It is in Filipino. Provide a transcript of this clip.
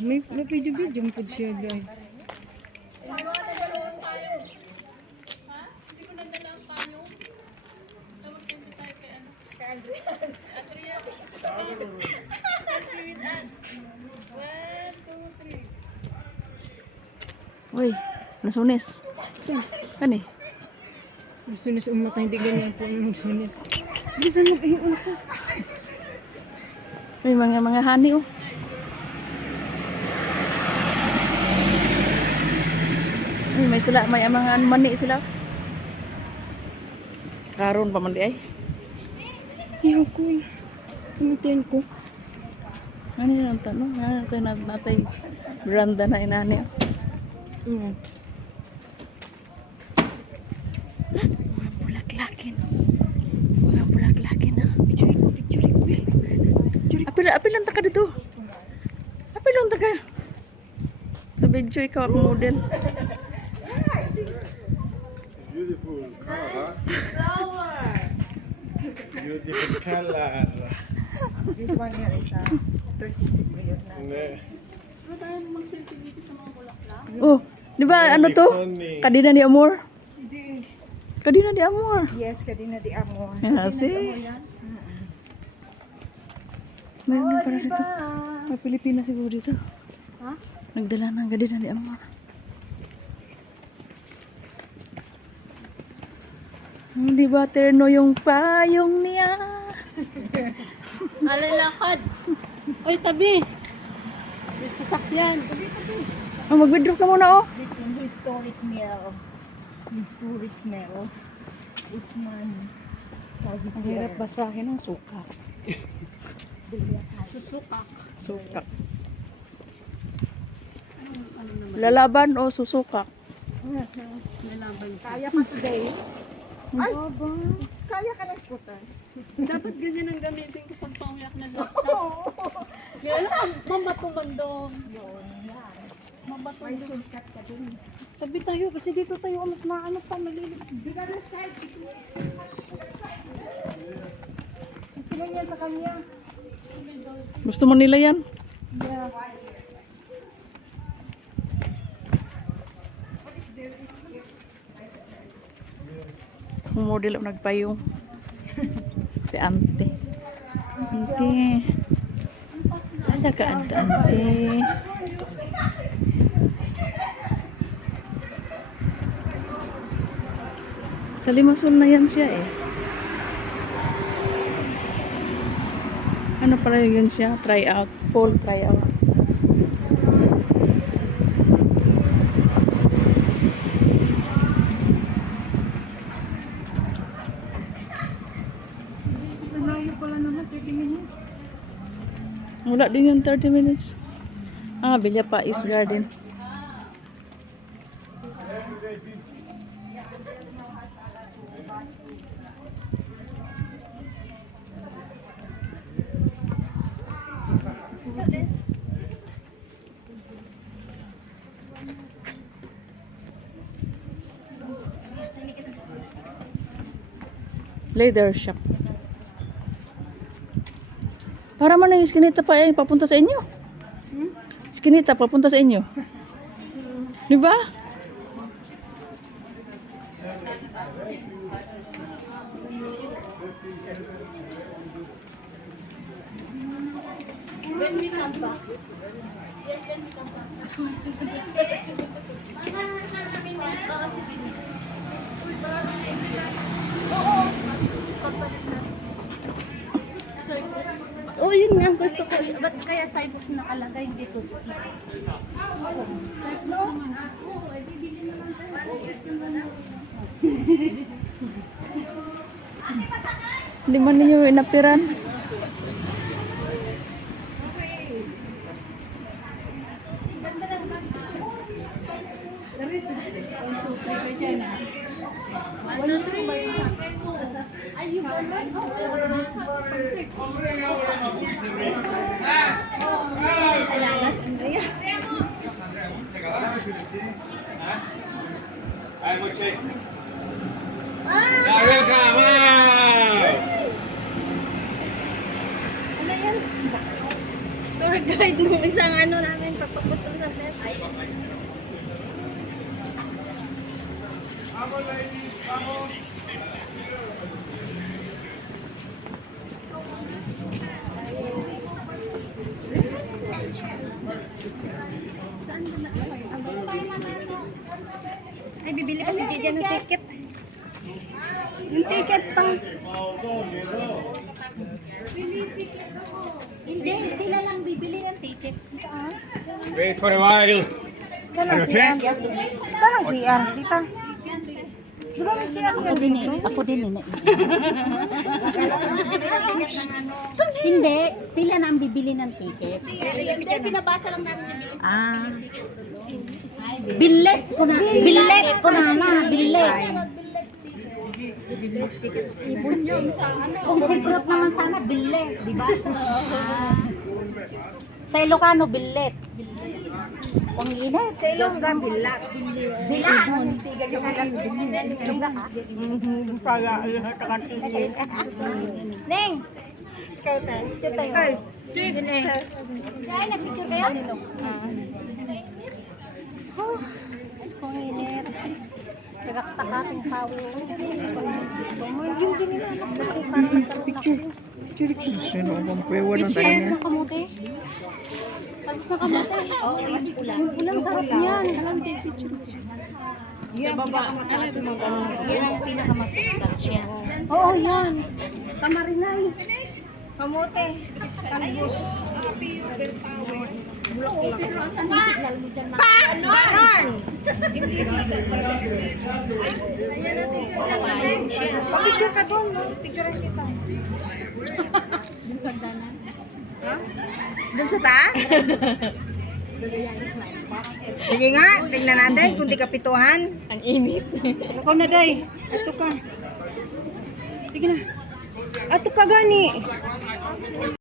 May video-video mo po siya guys. Uy, nasunis. Saan? Kan eh? Sunis umata, hindi ganyan po ng sunis. Bisa mo iyon ko. May mga hani oh. Ay, may sila, may mga mani sila. Karon pa man di ay. Iyaw ko eh. Pamitin ko. Ano yun ang tanong? Ano ito natay beranda na inani oh. Mm. Mga bulaklakin. Mga bulaklakin ah. Picture ko. Apil lang taka dito. Apil lang taka. Sa video ikaw ang model. Beautiful color. Beautiful color. This one here is 36 million na. Oh, di ba ano to? Kadina di Amor? Hindi. Kadina di Amor. Yes, kadina di amo. Kasi. Meron na pala dito. May Pilipinas siguro dito. Ha? Nagdala ng kadina di Amor. Hindi ba terno yung payong niya? Alalakad. Oy, tabi. May sasakyan. Oh, mag-withdraw ka muna oh. Historic meal. Historic meal. Usman. Ang hirap basahin ang suka. Susukak. Suka. Lalaban o susukak? Nalaban ka. Kaya ka today? Ay! Kaya ka ng scooter? Dapat ganyan ang gamitin ko pag pauyak na laptop. Kaya mabatong bandong. Yun, yan. Mabatong May bandong. shortcut ka dun. Tabi tayo kasi dito tayo mas maano pa malilip. Di ka na side. Ito lang yan sa kanya. Gusto mo nila yan? Yeah. Ang model ang nagpayong. Si Ante. Ante. Asa ka, Ante? Sa Limassol na yan siya eh. Ano pala yun siya? Try out. Full try out. Malayo pala naman, 30 minutes. Wala din yung 30 minutes. Ah, Villa Pais Garden. Leather shop. Para man ang iskinita pa eh, papunta sa inyo. Iskinita, papunta sa inyo. Di ba? When we come back. Yes, when we come back. Oh, yun nga gusto ko. Ba't kaya Cybox nakalagay dito? Hindi man ninyo inapiran. Ay, Moche. Yeah, welcome. Wow. Tour guide nung isang ano namin pagpapos sa test. Ay, bibili pa si Gigi ng ticket. Yung ticket pang... Hindi, sila lang bibili ng ticket. Wait for a while. Saan ang CR? Saan ang CR? Dito. Di ba may CR ka dito? Ako din eh. Hindi, sila na ang bibili ng ticket. Hindi, pinabasa lang namin yung Ah. Billet ko na. Billet ko na na. Billet. Kung sikrot naman sana, billet. Di ba? Ah. Sa Ilocano, billet. Panginit. Sa Ilongga, bilat. Bilat. Neng! Ikaw tayo. Ikaw tayo. Ay, nagpicture kayo? Diyos ko, ang init. Tagaktaka aking pawis. Yung din nila. Kasi parang nagkaroon Sino ang pwewa ng tayo Cheers niya? na kamote. Tapos na kamote. Oo, mas ulam. Ulam sarap niyan. Alam, picture. Yan, pinakamataas yung mga ganun. Yan ang pinakamasustansya. Oo, yan. Tamarinay. Kamote. Talbos. Pero asan yung signal mo dyan? Ganon! Papicture ka doon, no? Picturean kita. Dun sa danan. Doon sa taas? Sige nga, tignan natin kung di kapituhan. Ang init. Ako na, day. Ato ka. Sige na. Ato ka gani.